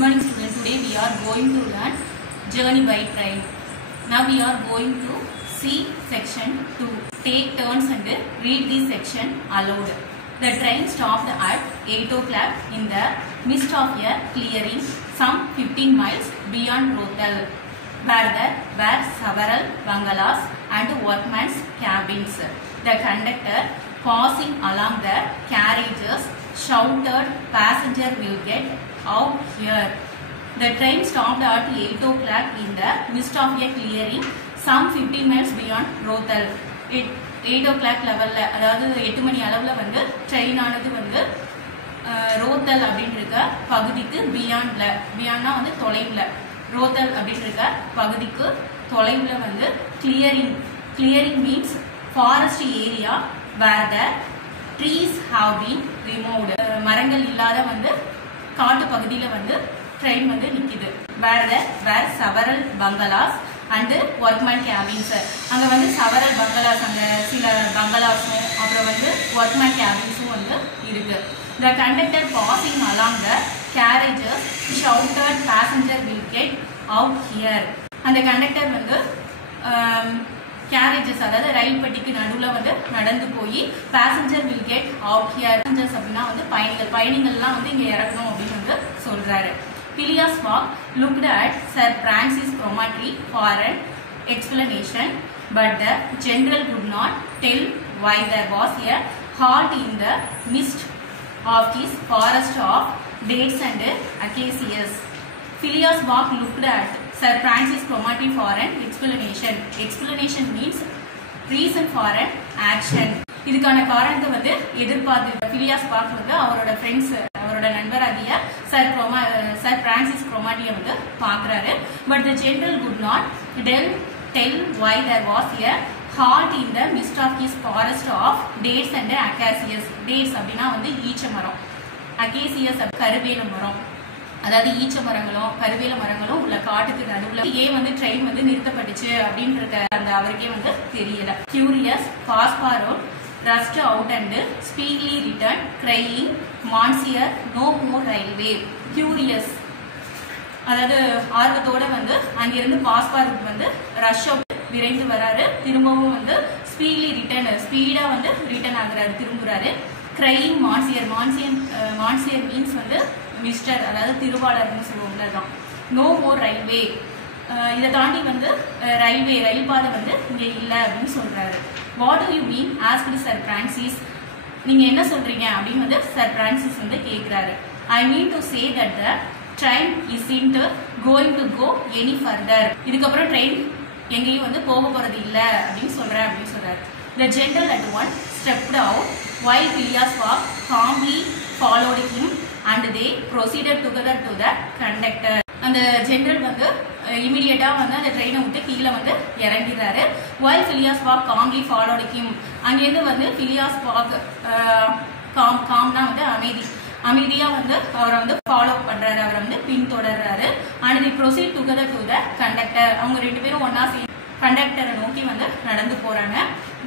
morning students. Today we are going to learn journey by train. Now we are going to see section 2. Take turns and read the section aloud. The train stopped at 8 o'clock in the midst of a clearing some 15 miles beyond Rothal, where there were several bungalows and workmen's cabins. The conductor, passing along the carriages, shouted, "Passenger will get out here." The train stopped at 8 o'clock in the midst of a clearing some 15 miles beyond Rothal. 8 o'clock level, அதாவது 8 மணி அளவில் வந்து train ஆனது வந்து ரோத்தல் அப்படின்ற பகுதிக்கு பியாண்ட்னா வந்து தொலைவில், ரோத்தல் அப்படின்ற பகுதிக்கு தொலைவில் வந்து clearing means forest area where the trees have been removed. மரங்கள் இல்லாத வந்து காட்டு பகுதியில் வந்து ட்ரெயின் வந்து நிற்கிது. Where several bungalows and workman cabins. அங்கே வந்து செவரல் பங்களாஸ், அங்கே சில பங்களாஸும் அப்புறம் வந்து ஒர்க்மேன் கேபின்ஸும் வந்து இருக்கு. த conductor passing along the carriages shouted, "Passenger will get out here." அந்த கண்டக்டர் வந்து கேரேஜஸ், அதாவது ரயில் பெட்டிக்கு நடுவில் வந்து நடந்து போய் "Passenger will get out here." Passengers அப்படின்னா வந்து பயணிகள்லாம் வந்து இங்கே இறக்கணும் அப்படின்னு வந்து சொல்றாரு. Phileas Fogg looked at Sir Francis Cromarty for an explanation, but the general could not tell why there was a halt in the midst of his forest of dates and acacias. Phileas Fogg looked at Sir Francis Cromarty for an explanation. Explanation means reason for an action. இதுக்கான காரணத்தை வந்து எதிர்பார்த்து பிலியாஸ் பாக் வந்து அவரோட friends, அவரோட நண்பராகிய sir Francis குரோமாட்டியை வந்து பார்க்குறாரு. But the general could not del why there was a halt in the midst of his forest of dates and acacias. dates அப்படின்னா வந்து ஈச்ச மரம், அகேசியஸ் கருவேல மரம், அதாவது ஈச்ச மரங்களும் கருவேல மரங்களும் உள்ள காட்டுக்கு நடுவில் ஏன் வந்து ட்ரெயின் வந்து நிறுத்தப்பட்டுச்சு அப்படின்ற அந்த அவருக்கே வந்து தெரியல. Curious Passepartout rushed out and speedily returned, crying, "Monsieur, no more railway." Curious, அதாவது ஆர்வத்தோட வந்து அங்கிருந்து பாஸ்பாரோட் வந்து ரஷ் அவுட் விரைந்து வராரு. திரும்பவும் வந்து ஸ்பீட்லி ரிட்டர்ன், ஸ்பீடா வந்து ரிட்டர்ன் ஆகுறாரு, திரும்புறாரு. crying, "Monsieur." Monsieur மீன்ஸ் வந்து மிஸ்டர், அதாவது திருவாளர்னு சொல்லுவாங்க. தான் "no more railway." இதை தாண்டி வந்து ரயில் பாதை வந்து இங்கே இல்லை அப்படின்னு சொல்றாரு. "What do you mean?" asked Sir Francis. நீங்க என்ன சொல்றீங்க அப்படின்னு வந்து சர் பிரான்சிஸ் வந்து கேட்கிறாரு. "I mean to say that the train isn't going to go any further." இதுக்கப்புறம் ட்ரெயின் எங்கேயும் வந்து போக போறது இல்லை அப்படின்னு சொல்றாரு. The general at once stepped out while Phileas Fogg calmly followed him and they proceeded together to the conductor. அந்த general வந்து இமிடியேட்டா வந்து அந்த ட்ரெயினை விட்டு கீழே வந்து இறங்கிறாரு. while Phileas Fogg calmly followed him. அங்கேருந்து வந்து Phileas Fogg காம்னா வந்து அமைதியா வந்து அவரை வந்து ஃபாலோ பண்றாரு, அவரை வந்து பின்தொடர்றாரு. and they proceed together to the conductor. அவங்க ரெண்டு பேரும் ஒன்னா கண்டக்டரை நோக்கி வந்து நடந்து போறாங்க.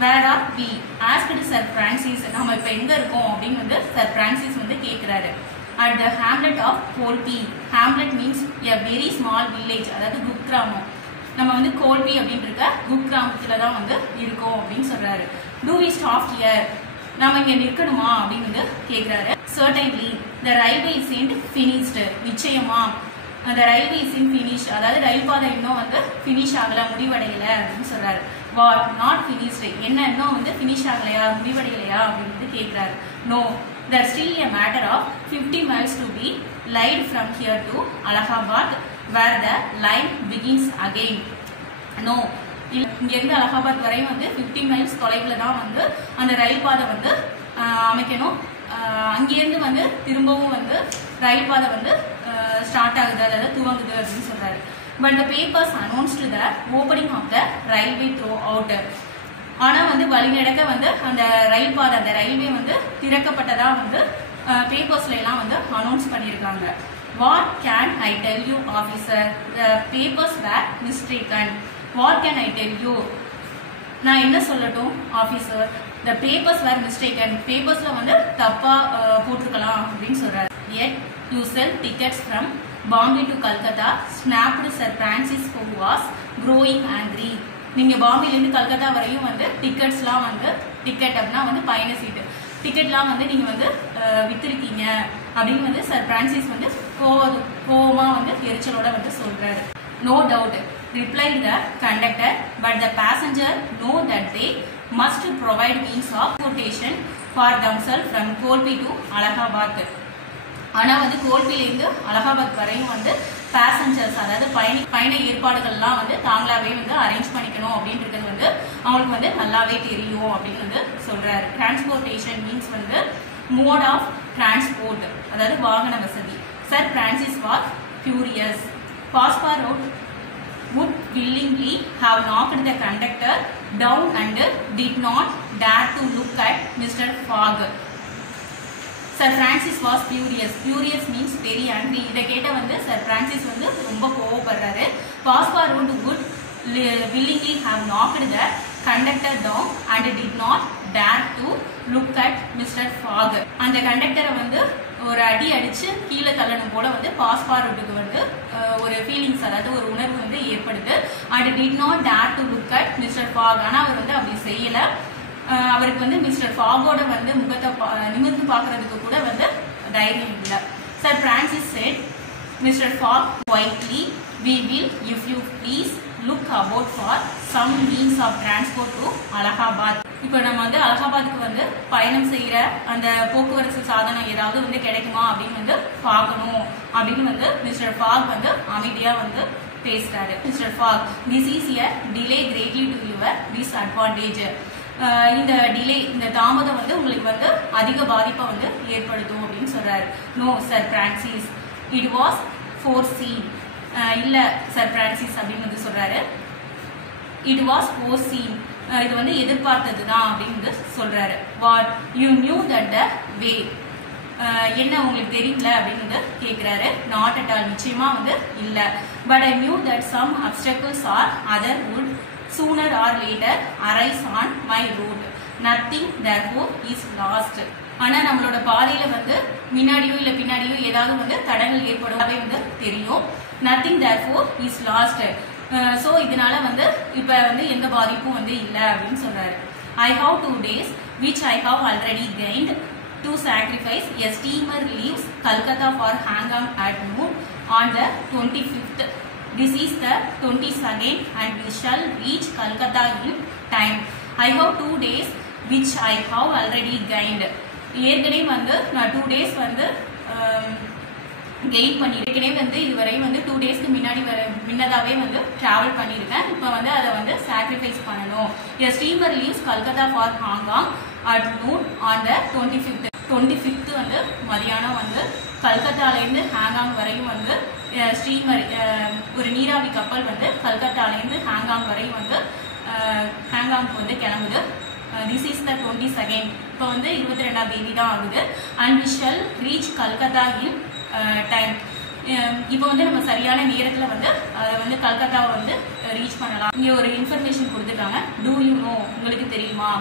"Where are we?" asked Sir Francis. நம்ம இப்ப எங்க இருக்கோம் அப்படின்னு வந்து சர் பிரான்சிஸ் வந்து கேட்கிறாரு. "At the hamlet of Colby." Hamlet means a very small village, அதாவது குக்கிராமம். நம்ம வந்து கோல்பி அப்படின்ற குக்கிராமத்துல தான் வந்து இருக்கோம் அப்படின்னு சொல்றாரு. "Do we stop here?" நாம இங்க நிற்கணுமா அப்படின்னு வந்து கேட்கிறாரு. "Certainly. The railway isn't finished." நிச்சயமா, அந்த ரயில்வே isn't finished, அதாவது ரயில் பாதை இன்னும் வந்து ஃபினிஷ் ஆகல, முடிவடையல அப்படின்னு சொல்றாரு. "What? Not finished." என்ன இன்னும் வந்து ஃபினிஷ் ஆகலையா, முடிவடையலையா அப்படின்னு வந்து கேட்கிறாரு. "No. There's still a matter of 50 miles to be laid from here to Allahabad, where the line begins again." "No. இங்கிருந்து அலகாபாத் வரையும் வந்து 50 miles தொலைவில் தான் வந்து அந்த ரயில் பாதை வந்து அமைக்கணும். அங்கேருந்து வந்து திரும்பவும் வந்து ரயில் பாதை வந்து ஸ்டார்ட் ஆகுது, அதாவது துவங்குது அப்படின்னு சொல்றாரு. But the papers announced the opening of the railway throughout. ஆனா வந்து வழிநடக்க வந்து அந்த ரயில் பாதை, அந்த ரயில்வே வந்து திறக்கப்பட்டதா வந்து பேப்பர்ஸ்ல எல்லாம் வந்து அனௌன்ஸ் பண்ணியிருக்காங்க. "What can I tell you, officer? The papers were mistaken." "What can I tell you?" நான் என்ன சொல்லட்டும் officer? "The papers were mistaken." பேப்பர்ஸ்ல வந்து தப்பா போட்டிருக்கலாம் அப்படின்னு சொல்றாரு. "Yet you sell tickets from Bombay to Calcutta snapped Sir Francis who was growing angry. நீங்க பாம்பேல இருந்து கல்கத்தா வரையும் வந்து டிக்கெட்ஸ்லாம் வந்து டிக்கெட் அப்படினா வந்து பயண சீட்டு டிக்கெட்லாம் வந்து நீங்க வந்து வித்திருக்கீங்க அப்படின்னு வந்து சர் பிரான்சிஸ் வந்து கோவமா வந்து எரிச்சலோட வந்து சொல்றாரு. No doubt, replied the conductor, but the passenger know that they must provide means of transportation for themselves from Kolpi to Allahabad. ஆனா வந்து கோல்பில இருந்து அலகாபாத் வரையும் வந்து பேசஞ்சர்ஸ் அதாவது பயண ஏற்பாடுகள்லாம் வந்து தாங்களாவே வந்து அரேஞ்ச் பண்ணிக்கணும் அப்படின்றது வந்து அவங்களுக்கு வந்து நல்லாவே தெரியும் அப்படின்னு வந்து சொல்றாரு. டிரான்ஸ்போர்ட்டேஷன் மீன்ஸ் வந்து மோட் ஆஃப் டிரான்ஸ்போர்ட் அதாவது வாகன வசதி. Sir Francis was furious. Passepartout would willingly have knocked the conductor down and did not dare to look at Mr. Fogg. Sir Francis was furious. Furious means very angry. இதை கேட்ட வந்து sir Francis வந்து ரொம்ப கோவப்படுறாரு. பாஸ்பாரோட் would willingly have knocked the conductor down and did not dare to look at Mr. Fogg. அந்த கண்டக்டரை வந்து ஒரு அடி அடிச்சு கீழே தள்ளணும் போல வந்து பாஸ்பாரோட்டுக்கு வந்து ஒரு ஃபீலிங்ஸ் அதாவது ஒரு உணர்வு வந்து ஏற்படுது. and did not dare to look at Mr. Fogg. ஆனா அவர் வந்து அப்படி செய்யல. அவருக்கு வந்து மிஸ்டர் ஃபாகோட வந்து முகத்தை நிமிர்ந்து பார்க்கறதுக்கு கூட வந்து தைரியம் இல்லை. Sir Francis said, Mr. Fogg quietly, we will if you please look about for some means of transport to Allahabad. இப்போ நம்ம வந்து அலகாபாத்துக்கு வந்து பயணம் செய்யற அந்த போக்குவரத்து சாதனம் ஏதாவது வந்து கிடைக்குமா அப்படின்னு வந்து பார்க்கணும் அப்படின்னு வந்து மிஸ்டர் ஃபாக் வந்து அமைதியா வந்து பேசுறாரு. Mister Fogg, this is a delay greatly to your disadvantage. இந்த டிலே இந்த தாமதம் வந்து உங்களுக்கு வந்து அதிக பாதிப்பை வந்து ஏற்படுத்தும் அப்படின்னு சொல்றாரு. No sir Francis, it was foreseen. இல்ல சர் பிரான்சிஸ் அப்படின்னு வந்து சொல்றாரு. இட் வாஸ் ஃபோர்சீன், இது வந்து எதிர்பார்த்தது தான் அப்படின்னு வந்து சொல்றாரு. What you knew that the way, என்ன உங்களுக்கு தெரியல அப்படின்னு வந்து கேட்கிறாரு. நாட் அட் ஆல், நிச்சயமா வந்து இல்ல. But I knew that some obstacles or other would sooner or later arise on my road. Nothing therefore is lost. ஆனா நம்மளோட பாதையில வந்து முன்னாடியோ இல்ல பின்னாடியோ ஏதாவது வந்து தடங்கள் ஏற்படும்வே வந்து தெரியும். Nothing therefore is lost. So இதனால வந்து இப்ப வந்து எந்த பாதிப்பும் வந்து இல்ல அப்படின்னு சொல்றாரு. I have 2 days which I have already gained to sacrifice. A steamer leaves Calcutta for Hangam at noon on the 25th. This is the 22nd and we shall reach Calcutta in time. I have 2 days which I have already gained. ஏற்கனவே வந்து நான் 2 days வந்து gain பண்ணிருக்கேன். வந்து இதுவரை வந்து 2 daysக்கு முன்னதாவே வந்து travel பண்ணிருக்கேன். இப்போ வந்து அதை வந்து சாக்ரிஃபைஸ் பண்ணணும். A steamer leaves Calcutta for Hong Kong at noon on the 25th வந்து மதியானம் வந்து கல்கத்தால இருந்து ஹாங்காங் வரையும் வந்து ஸ்டீமர் ஒரு நீராவி கப்பல் வந்து கல்கத்தால இருந்து ஹாங்காங் வரையும் வந்து ஹாங்காங்க்கு வந்து கிளம்புது. This is the 22nd. இப்போ வந்து 22ஆம் தேதி தான் ஆகுது. And we shall reach Calcutta in time. இப்போ வந்து நம்ம சரியான நேரத்தில் வந்து அதை வந்து கல்கத்தாவை வந்து ரீச் பண்ணலாம். இங்கே ஒரு இன்ஃபர்மேஷன் கொடுத்துருக்காங்க. டூ யூ நோ, உங்களுக்கு தெரியுமா?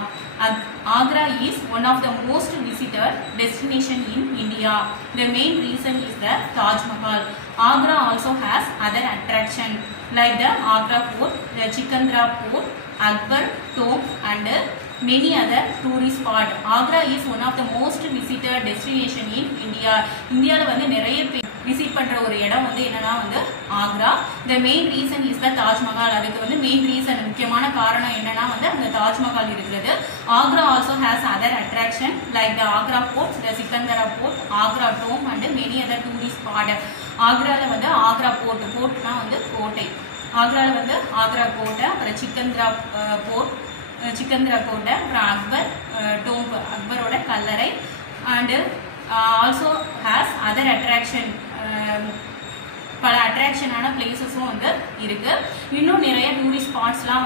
Agra is one of the most visited destination in India. The main reason is the Taj Mahal. Agra also has other attractions like the Agra Fort, the Chikandra Fort, Akbar Tomb and many other tourist spots. Agra is one of the most visited destination in India. இந்தியால வந்து நிறைய பேர் visit பண்ற ஒரு இடம் வந்து என்னன்னா வந்து Agra. The main reason is the Taj Mahal. அதுக்கு வந்து மெயின் ரீசன் முக்கியமான காரணம் என்னன்னா வந்து அந்த தாஜ்மஹால் இருக்கிறது. Agra also has other attraction like the Agra Fort, the Sikandra Fort, Agra Tomb and many other tourist spots. ஆக்ரால வந்து ஆக்ரா போர்ட்னா வந்து கோட்டை. ஆக்ரால வந்து ஆக்ரா கோட்டை, அப்புறம் சிக்கந்திரா கோட்டை, அப்புறம் அக்பர் டோம்ப் அக்பரோட கல்லறை and also has other attraction. பல அட்ராக்ஷனான பிளேசஸும் வந்து இருக்கு. இன்னும் நிறைய டூரிஸ்ட் ஸ்பாட்ஸ்லாம்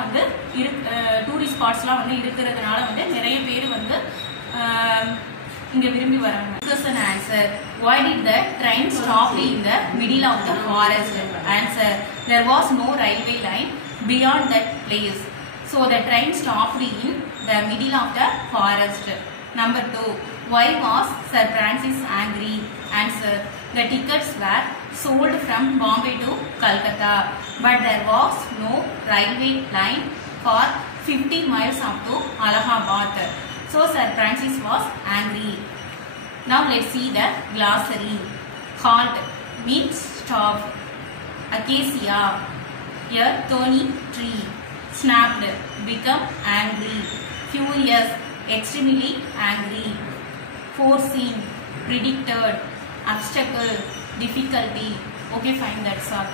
வந்து இருக்கிறதுனால வந்து நிறைய பேர் வந்து இங்க விரும்பி வராங்க. Question answer. Why did the train stop in the middle of the forest? Answer. There was no railway line beyond that place. So the train stopped in the middle of the forest. Number 2. Why was Sir Francis angry? Answer. The tickets were sold from Bombay to Calcutta, but there was no railway line for 50 miles up to Allahabad. So Sir Francis was angry. Now let's see the glossary. Halt means stop. Acacia, a thorny tree. Snapped, become angry. Furious, extremely angry. Foreseen, predicted. Obstacle, difficulty. Okay, fine, that's all.